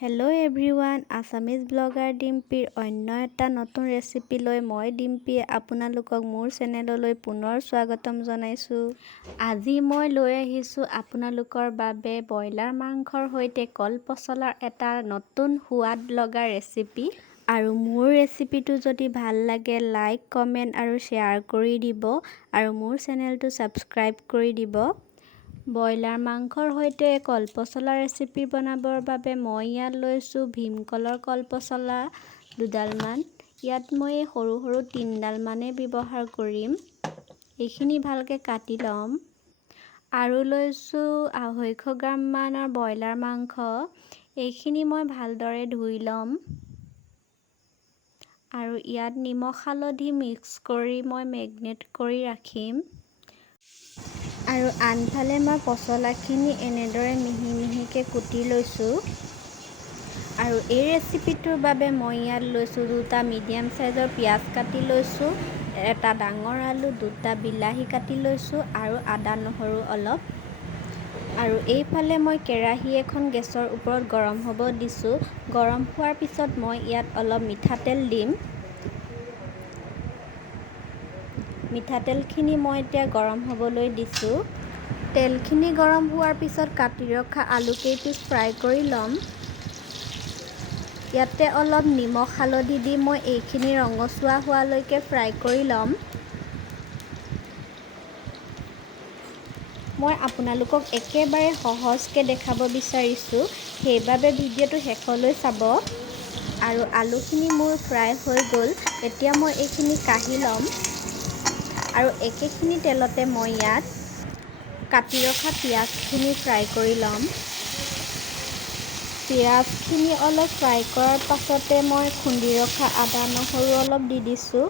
Hello' everyone, Assamese blogger ডিম্পিৰ অন্য এটা নতুন ৰেচিপি লৈ মই ডিম্পিয়ে আপোনালোকক মোৰ চেনেললৈ পুনৰ স্বাগতম জনাইছোঁ। আজি মই লৈ আহিছোঁ আপোনালোকৰ বাবে ব্ৰইলাৰ মাংসৰ সৈতে কল পচলাৰ এটা নতুন সোৱাদ লগা ৰেচিপি। আৰু মোৰ ৰেচিপিটো যদি ভাল লাগে লাইক, কমেণ্ট আৰু শ্বেয়াৰ কৰি দিব আৰু মোৰ চেনেলটো ছাবস্ক্ৰাইব কৰি দিব। ব্ৰইলাৰ মাংসৰ সৈতে কলপচলা ৰেচিপি বনাবৰ বাবে মই ইয়াত লৈছোঁ ভীমকলৰ কলপচলা 2ডালমান। ইয়াত মই সৰু সৰু 3ডালমানেই ব্যৱহাৰ কৰিম। এইখিনি ভালকৈ কাটি ল'ম। আৰু লৈছোঁ 250 গ্ৰামমানৰ ব্ৰইলাৰ মাংস। এইখিনি মই ভালদৰে ধুই ল'ম। আৰু ইয়াত নিমখ হালধি মিক্স কৰি মই মেৰিনেট কৰি ৰাখিম। আৰু আনফালে মই পচলাখিনি এনেদৰে মিহি মিহিকৈ কুটি লৈছোঁ। আৰু এই ৰেচিপিটোৰ বাবে মই ইয়াত লৈছোঁ 2টা মিডিয়াম চাইজৰ পিঁয়াজ কাটি লৈছোঁ, এটা ডাঙৰ আলু, 2টা বিলাহী কাটি লৈছোঁ আৰু আদা নহৰু অলপ। আৰু এইফালে মই কেৰাহী এখন গেছৰ ওপৰত গৰম হ'ব দিছোঁ। গৰম হোৱাৰ পিছত মই ইয়াত অলপ মিঠাতেল দিম। মিঠাতেলখিনি মই এতিয়া গৰম হ'বলৈ দিছোঁ। তেলখিনি গৰম হোৱাৰ পিছত কাটি ৰখা আলু কেইপিচ ফ্ৰাই কৰি ল'ম। ইয়াতে অলপ নিমখ হালধি দি মই এইখিনি ৰঙচুৱা হোৱালৈকে ফ্ৰাই কৰি ল'ম। মই আপোনালোকক একেবাৰে সহজকৈ দেখাব বিচাৰিছোঁ, সেইবাবে ভিডিঅ'টো শেষলৈ চাব। আৰু আলুখিনি মোৰ ফ্ৰাই হৈ গ'ল। এতিয়া মই এইখিনি কাঢ়ি ল'ম। আৰু একেখিনি তেলতে মই ইয়াত কাটি ৰখা পিঁয়াজখিনি ফ্ৰাই কৰি ল'ম। পিঁয়াজখিনি অলপ ফ্ৰাই কৰাৰ পাছতে মই খুন্দি ৰখা আদা নহৰু অলপ দি দিছোঁ।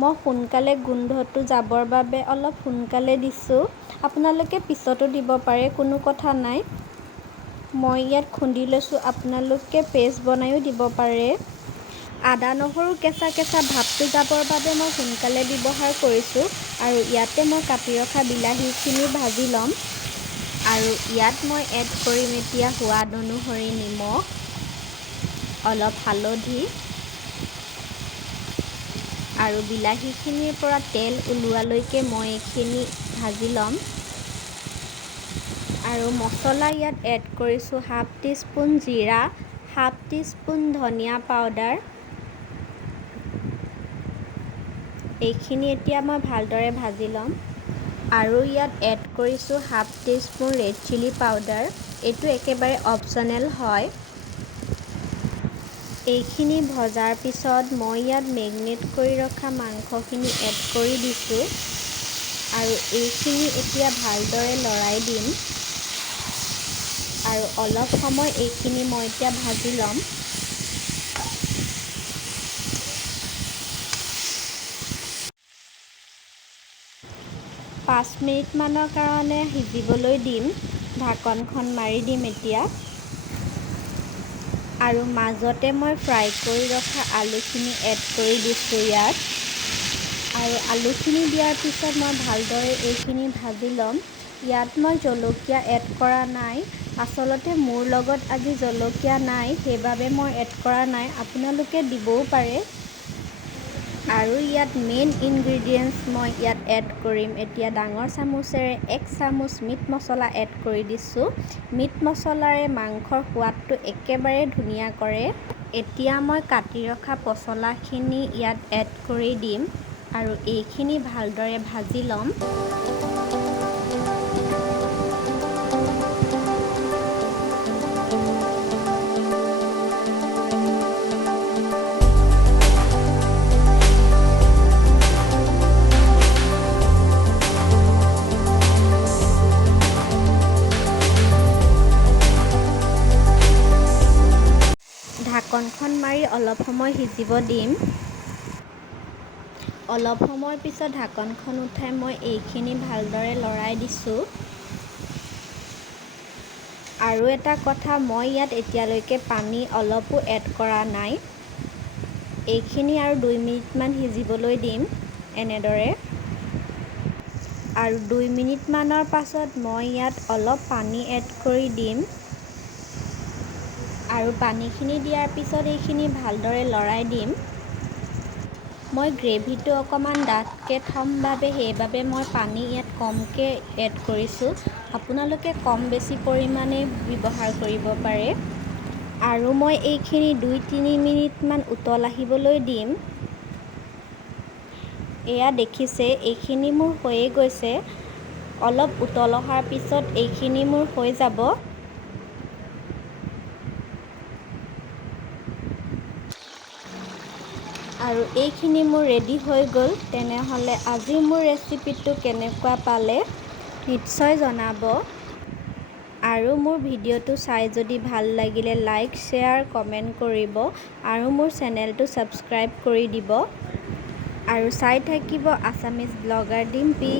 মই সোনকালে গোন্ধটো যাবৰ বাবে অলপ সোনকালে দিছোঁ। আপোনালোকে পিছতো দিব পাৰে, কোনো কথা নাই। মই ইয়াত খুন্দি লৈছোঁ, আপোনালোকে পেষ্ট বনাইও দিব পাৰে। আদা নহৰু কেঁচা কেঁচা ভাৱটো যাবৰ বাবে মই সোনকালে ব্যৱহাৰ কৰিছোঁ। আৰু ইয়াতে মই কাটি ৰখা বিলাহীখিনি ভাজি ল'ম। আৰু ইয়াত মই এড কৰিম এতিয়া সোৱাদ অনুসৰি নিমখ, অলপ হালধি আৰু বিলাহীখিনিৰ পৰা তেল ওলোৱালৈকে মই এইখিনি ভাজি ল'ম। আৰু মছলা ইয়াত এড কৰিছোঁ 1/2 টিস্পুন জিৰা, 1/2 টিস্পুন ধনিয়া পাউডাৰ। এইখিনি এতিয়া মই ভালদৰে ভাজি ল'ম। আৰু ইয়াত এড কৰিছোঁ 1/2 টিস্পুন ৰেড চিলি পাউডাৰ। এইটো একেবাৰে অপশ্যনেল হয়। এইখিনি ভজাৰ পিছত মই ইয়াত মেৰিনেট কৰি ৰখা মাংসখিনি এড কৰি দিছোঁ। আৰু এইখিনি এতিয়া ভালদৰে লৰাই দিম। আৰু অলপ সময় এইখিনি মই এতিয়া ভাজি ল'ম। পাঁচ মিনিটমানৰ কাৰণে সিজিবলৈ দিম। ঢাকনখন মাৰি দিম এতিয়া। আৰু মাজতে মই ফ্ৰাই কৰি ৰখা আলুখিনি এড কৰি দিছোঁ ইয়াত। আৰু আলুখিনি দিয়াৰ পিছত মই ভালদৰে এইখিনি ভাজি ল'ম। ইয়াত মই জলকীয়া এড কৰা নাই। আচলতে মোৰ লগত আজি জলকীয়া নাই, সেইবাবে মই এড কৰা নাই। আপোনালোকে দিবও পাৰে। আৰু ইয়াত মেইন ইনগ্ৰিডিয়েণ্টছ মই ইয়াত এড কৰিম এতিয়া ডাঙৰ চামুচেৰে 1 চামুচ মিট মছলা এড কৰি দিছোঁ। মিট মছলাৰে মাংসৰ সোৱাদটো একেবাৰে ধুনীয়া কৰে। এতিয়া মই কাটি ৰখা পচলাখিনি ইয়াত এড কৰি দিম। আৰু এইখিনি ভালদৰে ভাজি ল'ম। ঢাকনখন মাৰি অলপ সময় সিজিব দিম। অলপ সময়ৰ পিছত ঢাকনখন উঠাই মই এইখিনি ভালদৰে লৰাই দিছোঁ। আৰু এটা কথা, মই ইয়াত এতিয়ালৈকে পানী অলপো এড কৰা নাই। এইখিনি আৰু 2 মিনিটমান সিজিবলৈ দিম এনেদৰে। আৰু 2 মিনিটমানৰ পাছত মই ইয়াত অলপ পানী এড কৰি দিম। আৰু পানীখিনি দিয়াৰ পিছত এইখিনি ভালদৰে লৰাই দিম। মই গ্ৰেভিটো অকণমান ডাঠকৈ থ'ম সেইবাবে মই পানী ইয়াত কমকৈ এড কৰিছোঁ। আপোনালোকে কম বেছি পৰিমাণে ব্যৱহাৰ কৰিব পাৰে। আৰু মই এইখিনি 2-3 মিনিটমান উতল আহিবলৈ দিম। এয়া দেখিছে এইখিনি মোৰ হৈয়ে গৈছে। অলপ উতল অহাৰ পিছত এইখিনি মোৰ হৈ যাব। আৰু এইখিনি মোৰ ৰেডি হৈ গ'ল। তেনেহ'লে আজি মোৰ ৰেচিপিটো কেনেকুৱা পালে নিশ্চয় জনাব। আৰু মোৰ ভিডিঅ'টো চাই যদি ভাল লাগিলে লাইক, শ্বেয়াৰ, কমেণ্ট কৰিব আৰু মোৰ চেনেলটো ছাবস্ক্ৰাইব কৰি দিব। আৰু চাই থাকিব আছামিজ ব্লগাৰ ডিম্পি।